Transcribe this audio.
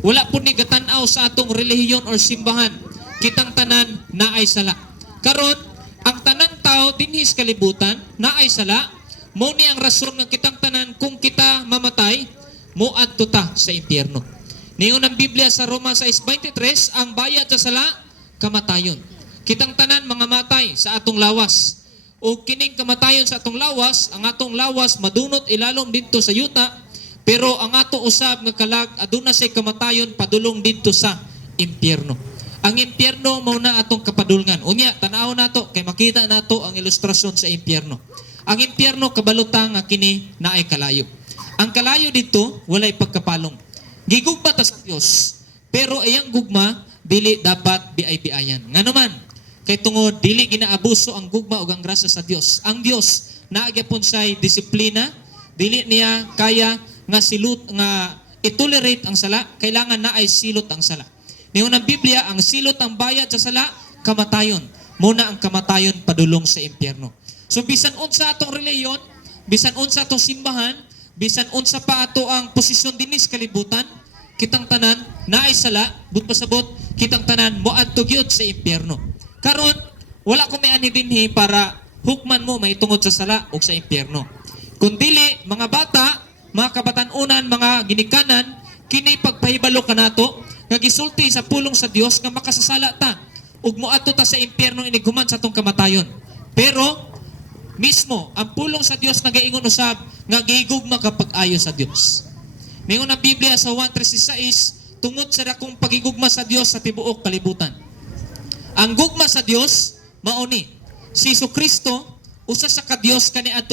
Wala po ni gatanaw sa atong relihiyon or simbahan. Kitang tanan naay sala. Karon, ang tanang tao dinhi sa kalibutan naay sala. Mao ni ang rason nga kitang tanan kung kita mamatay, moadto ta sa impyerno. Ningon ang Biblia sa Roma 6:23, ang bayad sa sala kamatayon. Kitang tanan mga matay sa atong lawas. O kining kamatayon sa atong lawas, ang atong lawas madunot ilalom didto sa yuta, pero ang ato usab nga kalag aduna say kamatayon padulong didto sa impyerno. Ang impyerno mao na atong kapadulngan. Unya tan-aw nato kay makita nato ang ilustrasyon sa impyerno. Ang impyerno kabalutang nga kini naay kalayo. Ang kalayo dito walay pagkapalong. Gigugma ta sa Dios, pero ayang gugma dili dapat biay-biayan. Nganuman kay tungod dili ginaabuso ang gugma ug ang grasya sa Dios. Ang Dios naa gyapon say disiplina, dili niya kaya nga silot nga i-tolerate ang sala, kailangan na ay silot ang sala. Ningon ang Biblia, ang silot ang bayad sa sala, kamatayon. Muna ang kamatayon padulong sa impyerno. So bisan unsa atong reliyon, bisan unsa atong simbahan, bisan unsa pa ato ang posisyon dinis kalibutan, kitang tanan naay sala, but pasabot kitang tanan moadto gyud sa impyerno. Karon wala ko may ani dinhi para hukman mo mahitungod sa sala ug sa impyerno. Kun dili mga bata, mga kabatan-unan, mga ginikanan, kini pagpahibalo kanato nga gisulti sa pulong sa Dios nga makasasala ta ug moadto ta sa impyerno inighuman sa atong kamatayon. Pero mismo ang pulong sa Dios nagaingon usab nga gihigugma ka pag-ayo sa Dios. Mingon ang Biblia sa 1:36, tungod sa dakong pagigugma sa Dios sa tibuok kalibutan. Ang gugma sa Dios mao ni si Jesucristo usa sa ka Dios kaniadto